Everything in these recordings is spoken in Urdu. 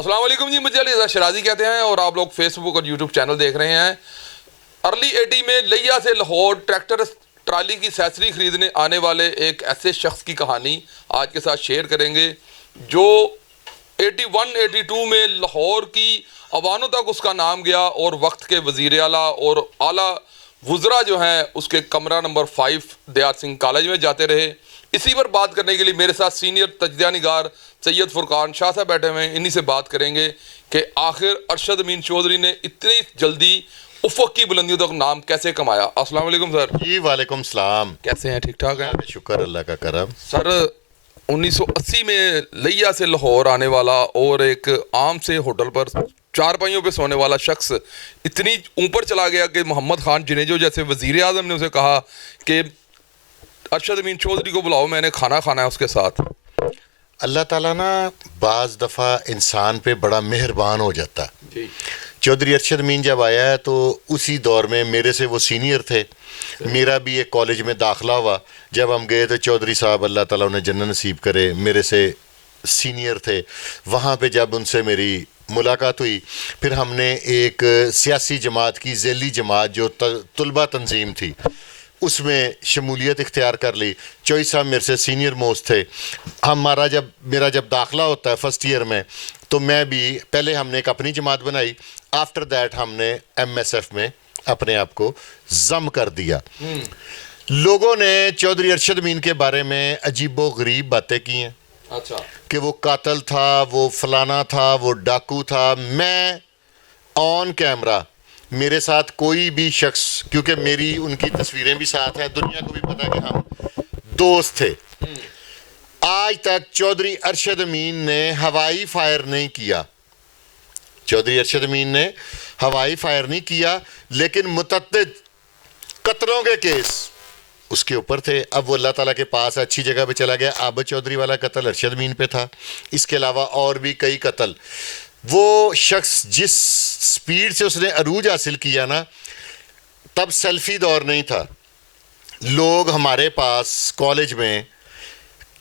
السلام علیکم جی، مجھے علی رضا شرازی کہتے ہیں اور آپ لوگ فیس بک اور یوٹیوب چینل دیکھ رہے ہیں۔ ارلی 80 میں لیا سے لاہور ٹریکٹر ٹرالی کی سیسری خریدنے آنے والے ایک ایسے شخص کی کہانی آج کے ساتھ شیئر کریں گے جو 81-82 میں لاہور کی عوانوں تک اس کا نام گیا اور وقت کے وزیر اعلیٰ اور اعلیٰ وزراء جو ہیں اس کے کمرہ نمبر 5 دیار سنگھ کالج میں جاتے رہے۔ اسی پر بات کرنے کے لیے میرے ساتھ سینئر تجزیہ نگار سید فرقان شاہ صاحب بیٹھے ہوئے ہیں، انہی سے بات کریں گے کہ آخر ارشد امین چودھری نے اتنی جلدی افق کی بلندیوں تک نام کیسے کمایا۔ السلام علیکم سر۔ جی وعلیکم السلام۔ کیسے ہیں؟ ٹھیک ٹھاک ہیں؟ شکر اللہ کا کرم۔ سر 1980 میں لیا سے لاہور آنے والا اور ایک عام سے ہوٹل پر چارپائیوں پہ سونے والا شخص اتنی اوپر چلا گیا کہ محمد خان جنیجو جیسے وزیر اعظم نے اسے کہا کہ ارشد امین چودھری کو بلاؤ، میں نے کھانا کھانا ہے اس کے ساتھ۔ اللہ تعالیٰ نا بعض دفعہ انسان پہ بڑا مہربان ہو جاتا۔ چودھری ارشد امین جب آیا ہے تو اسی دور میں میرے سے وہ سینئر تھے، میرا بھی ایک کالج میں داخلہ ہوا۔ جب ہم گئے تو چودھری صاحب اللہ تعالیٰ انہیں جنت نصیب کرے میرے سے سینئر تھے، وہاں پہ جب ان سے میری ملاقات ہوئی پھر ہم نے ایک سیاسی جماعت کی ذیلی جماعت جو طلبہ تنظیم تھی اس میں شمولیت اختیار کر لی۔ چوئی صاحب میرے سے سینئر موسٹ تھے۔ میرا جب داخلہ ہوتا ہے فرسٹ ایئر میں تو میں بھی پہلے ہم نے ایک اپنی جماعت بنائی، آفٹر دیٹ ہم نے ایم ایس ایف میں اپنے آپ کو ضم کر دیا۔ لوگوں نے چودھری ارشد امین کے بارے میں عجیب و غریب باتیں کی ہیں کہ وہ قاتل تھا، وہ فلانا تھا، وہ ڈاکو تھا۔ میں آن کیمرہ میرے ساتھ کوئی بھی شخص، کیونکہ میری ان کی تصویریں بھی ساتھ ہیں، دنیا کو بھی پتا ہے کہ ہم دوست تھے، آج تک چودھری ارشد امین نے ہوائی فائر نہیں کیا۔ چودھری ارشد امین نے ہوائی فائر نہیں کیا، لیکن متعدد قتلوں کے کیس اس کے اوپر تھے۔ اب وہ اللہ تعالیٰ کے پاس اچھی جگہ پہ چلا گیا۔ عابد چودھری والا قتل ارشد امین پہ تھا، اس کے علاوہ اور بھی کئی قتل۔ وہ شخص جس سپیڈ سے اس نے عروج حاصل کیا نا، تب سیلفی دور نہیں تھا۔ لوگ ہمارے پاس کالج میں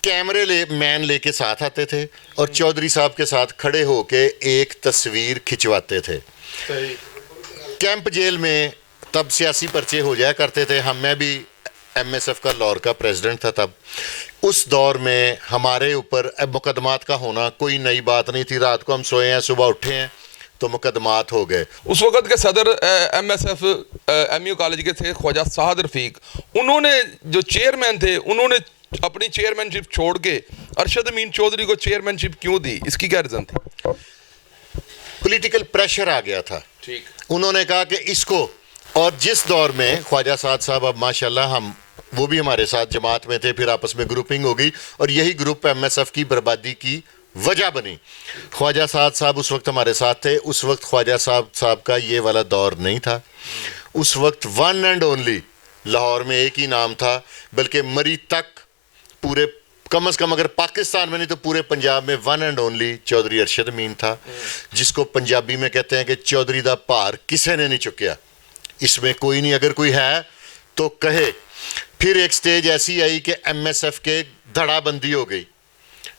کیمرے مین لے کے ساتھ آتے تھے اور چودھری صاحب کے ساتھ کھڑے ہو کے ایک تصویر کھچواتے تھے۔ کیمپ جیل میں تب سیاسی پرچے ہو جایا کرتے تھے، میں بھی ایم ایس ایف کا لاہور کا پریزیڈنٹ تھا تب۔ اس دور میں ہمارے اوپر مقدمات کا ہونا کوئی نئی بات نہیں تھی۔ رات کو ہم سوئے ہیں، صبح اٹھے ہیں تو مقدمات ہو گئے۔ اس وقت کے صدر M S F M U college کے تھے خواجہ سعد رفیق، انہوں نے جو چیئرمین تھے انہوں نے اپنی چیئرمین شپ چھوڑ کے ارشد امین چودھری کو چیئرمین شپ کیوں دی؟ اس کی کیا ریزن تھی؟ پولیٹیکل پریشر آ گیا تھا۔ انہوں نے کہا کہ اس کو، اور جس دور میں خواجہ سعد صاحب اب ماشاءاللہ وہ بھی ہمارے ساتھ جماعت میں تھے، پھر آپس میں گروپنگ ہو گئی اور یہی گروپ ایم ایس ایف کی بربادی کی وجہ بنی۔ خواجہ سعد صاحب اس وقت ہمارے ساتھ تھے۔ اس وقت خواجہ صاحب کا یہ والا دور نہیں تھا۔ اس وقت ون اینڈ اونلی لاہور میں ایک ہی نام تھا، بلکہ مری تک پورے کم از کم اگر پاکستان میں نہیں تو پورے پنجاب میں one and only Chaudhry Arshad Amin تھا، جس کو پنجابی میں کہتے ہیں کہ چودھری دا پار کسے نے نہیں چکیا، اس میں کوئی نہیں، اگر کوئی ہے تو کہے۔ پھر ایک سٹیج ایسی آئی کہ ایم ایس ایف کے دھڑا بندی ہو گئی،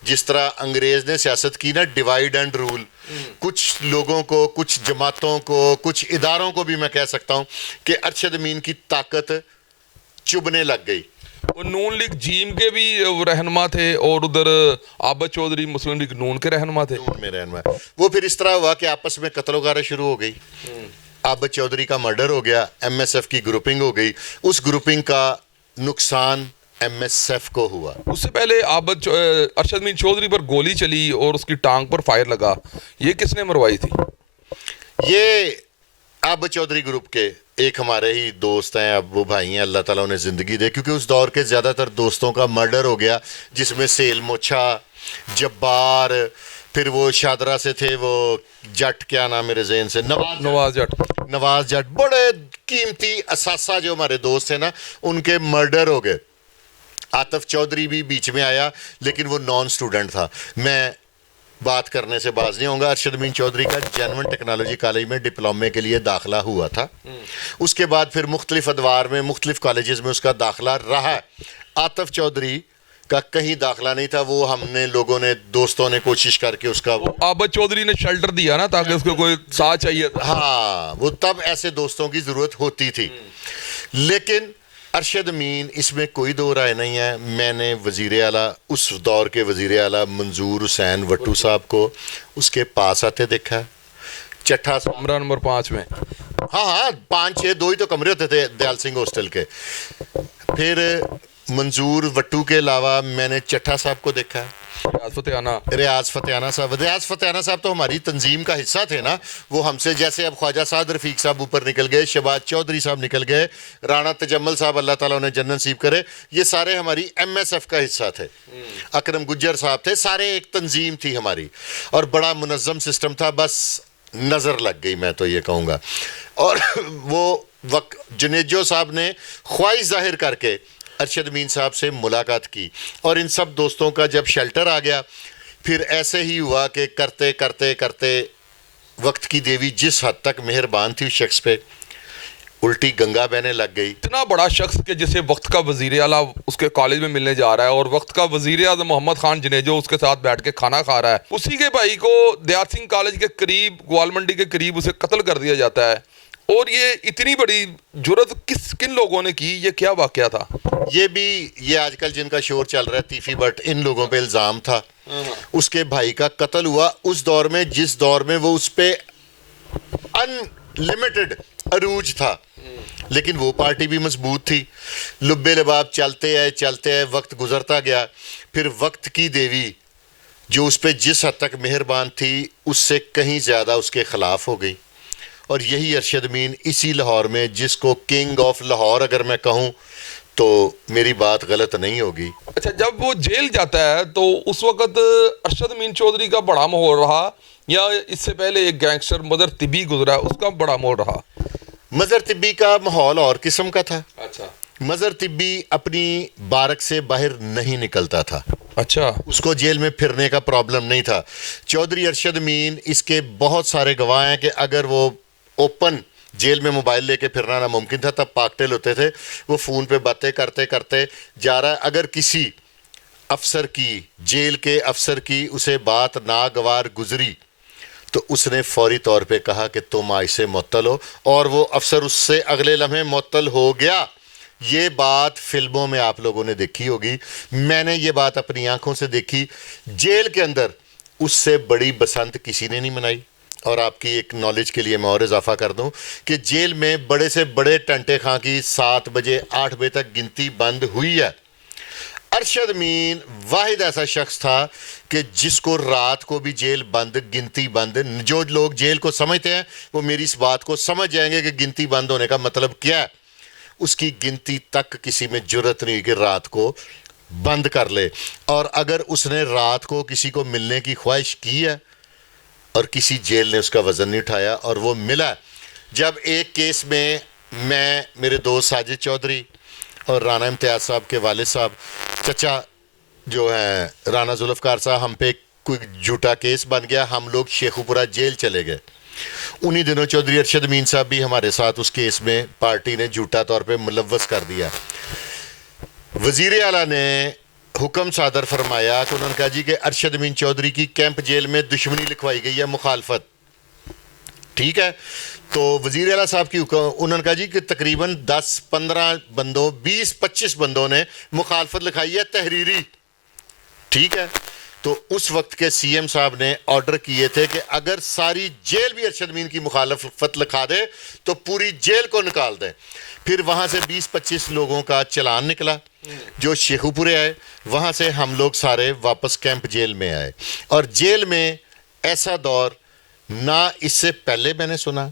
جس طرح انگریز نے سیاست کی نا، ڈیوائیڈ اینڈ رول۔ کچھ لوگوں کو، کچھ جماعتوں کو، کچھ اداروں کو بھی میں کہہ سکتا ہوں کہ ارشد امین کی طاقت چبھنے لگ گئی۔ وہ نون لیگ جیم کے بھی رہنما تھے اور ادھر عابد چودھری مسلم لیگ نون کے رہنما تھے۔ نون میں رہنما، وہ پھر اس طرح ہوا کہ آپس میں قتل و غارت شروع ہو گئی۔ عابد چودھری کا مرڈر ہو گیا، ایم ایس ایف کی گروپنگ ہو گئی۔ اس گروپنگ کا نقصان ایم ایس ایف کو ہوا۔ اس سے پہلے ارشد امین چودھری پر گولی چلی اور اس کی ٹانگ پر فائر لگا، یہ کس نے مروائی تھی؟ یہ عابد چودھری گروپ کے ایک ہمارے ہی دوست ہیں، اب وہ بھائی ہیں، اللہ تعالیٰ انہیں زندگی دے، کیونکہ اس دور کے زیادہ تر دوستوں کا مرڈر ہو گیا، جس میں سیل موچھا، جبار، پھر وہ شادرہ سے تھے وہ جٹ، کیا نام میرے ذہن سے، نواز جٹ، بڑے قیمتی اثاثہ جو ہمارے دوست تھے نا، ان کے مرڈر ہو گئے۔ عاطف چودھری بھی بیچ میں آیا، لیکن وہ نان سٹوڈنٹ تھا، میں بات کرنے سے باز نہیں ہوں گا۔ ارشد امین چودھری کا جینون ٹیکنالوجی کالج میں ڈپلومے کے لیے داخلہ ہوا تھا، اس کے بعد پھر مختلف ادوار میں مختلف کالجز میں اس کا داخلہ رہا۔ عاطف چودھری کا کہیں داخلہ نہیں تھا. وہ ہم نے لوگوں نے دوستوں نے کوشش کر کے اس کا عابد چودھری نے شیلٹر دیا نا تاکہ اس کو کوئی ساتھ چاہیے تھا. ہاں وہ تب ایسے دوستوں کی ضرورت ہوتی تھی. لیکن ارشد امین اس میں کوئی دو رائے نہیں ہے. میں نے وزیر اعلیٰ اس دور کے وزیر اعلیٰ منظور حسین وٹو صاحب کو اس کے پاس آتے دیکھا. چٹھا کمرہ نمبر 5 میں. ہاں 5-6 2 ہی تو کمرے ہوتے تھے دیال سنگھ ہاسٹل کے. پھر منظور وٹو کے علاوہ میں نے چٹھا صاحب کو دیکھا. ریاض فتحانہ صاحب تو ہماری تنظیم کا حصہ تھے نا. وہ ہم سے جیسے اب خواجہ سعد رفیق صاحب اوپر نکل گئے, شہباز چودھری صاحب نکل گئے, رانا تجمل صاحب اللہ تعالیٰ انہیں جنت نصیب کرے, یہ سارے ہماری ایم ایس ایف کا حصہ تھے. اکرم گجر صاحب تھے. سارے ایک تنظیم تھی ہماری اور بڑا منظم سسٹم تھا. بس نظر لگ گئی میں تو یہ کہوں گا. اور وہ وقت جنیجو صاحب نے خواہش ظاہر کر کے ارشد امین صاحب سے ملاقات کی. اور ان سب دوستوں کا جب شیلٹر آ گیا پھر ایسے ہی ہوا کہ کرتے کرتے کرتے وقت کی دیوی جس حد تک مہربان تھی اس شخص پہ, الٹی گنگا بہنے لگ گئی. اتنا بڑا شخص کہ جسے وقت کا وزیر اعلیٰ اس کے کالج میں ملنے جا رہا ہے اور وقت کا وزیر اعظم محمد خان جنیجو اس کے ساتھ بیٹھ کے کھانا کھا رہا ہے, اسی کے بھائی کو دیال سنگھ کالج کے قریب گوالمنڈی کے قریب اسے قتل کر دیا جاتا ہے. اور یہ اتنی بڑی جرت کن لوگوں نے کی, یہ کیا واقعہ تھا؟ یہ آج کل جن کا شور چل رہا ہے تیفی بٹ, ان لوگوں پہ الزام تھا. اس کے بھائی کا قتل ہوا اس دور میں جس دور میں وہ اس پہ ان لمیٹڈ عروج تھا. لیکن وہ پارٹی بھی مضبوط تھی. لبے لباب چلتے آئے, وقت گزرتا گیا. پھر وقت کی دیوی جو اس پہ جس حد تک مہربان تھی اس سے کہیں زیادہ اس کے خلاف ہو گئی. اور یہی ارشد امین اسی لاہور میں, جس کو کنگ آف لاہور اگر میں کہوں تو میری بات غلط نہیں ہوگی. اچھا, جب وہ جیل جاتا ہے تو اس وقت ارشد امین چودھری کا بڑا ماحول رہا یا اس سے پہلے ایک گینگسٹر مظہر طبی گزرا اس کا بڑا ماحول رہا؟ مظہر طبی کا ماحول اور قسم کا تھا. اچھا. مظہر طبی اپنی بارک سے باہر نہیں نکلتا تھا. اچھا. اس کو جیل میں پھرنے کا پرابلم نہیں تھا. چودھری ارشد امین اس کے بہت سارے گواہ ہیں کہ اگر وہ اوپن جیل میں موبائل لے کے پھرنا ناممکن تھا, تب پاکٹیل ہوتے تھے, وہ فون پہ باتیں کرتے کرتے جا رہا ہے. اگر کسی افسر کی, جیل کے افسر کی اسے بات ناگوار گزری تو اس نے فوری طور پہ کہا کہ تم آج سے معطل ہو, اور وہ افسر اس سے اگلے لمحے معطل ہو گیا. یہ بات فلموں میں آپ لوگوں نے دیکھی ہوگی, میں نے یہ بات اپنی آنکھوں سے دیکھی. جیل کے اندر اس سے بڑی بسنت کسی نے نہیں منائی. اور آپ کی ایک نالج کے لیے میں اور اضافہ کر دوں کہ جیل میں بڑے سے بڑے ٹنٹے خاں کی 7 بجے 8 بجے تک گنتی بند ہوئی ہے. ارشد امین واحد ایسا شخص تھا کہ جس کو رات کو بھی جیل بند, گنتی بند. جو لوگ جیل کو سمجھتے ہیں وہ میری اس بات کو سمجھ جائیں گے کہ گنتی بند ہونے کا مطلب کیا ہے. اس کی گنتی تک کسی میں جرت نہیں کہ رات کو بند کر لے. اور اگر اس نے رات کو کسی کو ملنے کی خواہش کی ہے اور کسی جیل نے اس کا وزن نہیں اٹھایا اور وہ ملا. جب ایک کیس میں میرے دوست ساجد چودھری اور رانا امتیاز صاحب کے والد صاحب, چچا جو ہیں رانا ذوالفقار صاحب, ہم پہ کوئی جھوٹا کیس بن گیا, ہم لوگ شیخوپورہ جیل چلے گئے. انہی دنوں چودھری ارشد امین صاحب بھی ہمارے ساتھ اس کیس میں پارٹی نے جھوٹا طور پہ ملوث کر دیا. وزیر اعلیٰ نے حکم صادر فرمایا کہ انہوں نے کہا جی کہ ارشد امین چودھری کی کیمپ جیل میں دشمنی لکھوائی گئی ہے, مخالفت. ٹھیک ہے, تو وزیر اعلیٰ صاحب کی حکم, انہوں نے کہا جی کہ تقریباً 10-15 بندوں 20-25 بندوں نے مخالفت لکھائی ہے تحریری. ٹھیک ہے, تو اس وقت کے سی ایم صاحب نے آرڈر کیے تھے کہ اگر ساری جیل بھی ارشد امین کی مخالفت لکھا دے تو پوری جیل کو نکال دیں. پھر وہاں سے 20-25 لوگوں کا چلان نکلا جو شیخوپورے آئے, وہاں سے ہم لوگ سارے واپس کیمپ جیل میں آئے. اور جیل میں ایسا دور نہ اس سے پہلے میں نے سنا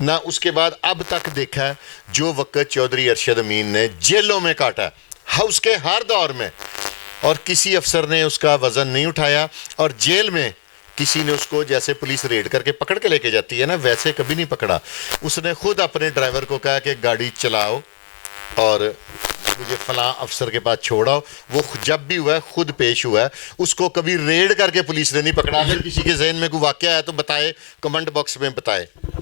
نہ اس کے بعد اب تک دیکھا ہے جو وقت چودھری ارشد امین نے جیلوں میں کاٹا, ہاؤس کے ہر دور میں, اور کسی افسر نے اس کا وزن نہیں اٹھایا. اور جیل میں کسی نے اس کو جیسے پولیس ریڈ کر کے پکڑ کے لے کے جاتی ہے نا, ویسے کبھی نہیں پکڑا. اس نے خود اپنے ڈرائیور کو کہا کہ گاڑی چلاؤ اور مجھے فلاں افسر کے پاس چھوڑاؤ. وہ جب بھی ہوا ہے خود پیش ہوا ہے, اس کو کبھی ریڈ کر کے پولیس نے نہیں پکڑا. اگر کسی کے ذہن میں کوئی واقعہ ہے تو بتائے, کمنٹ باکس میں بتائے.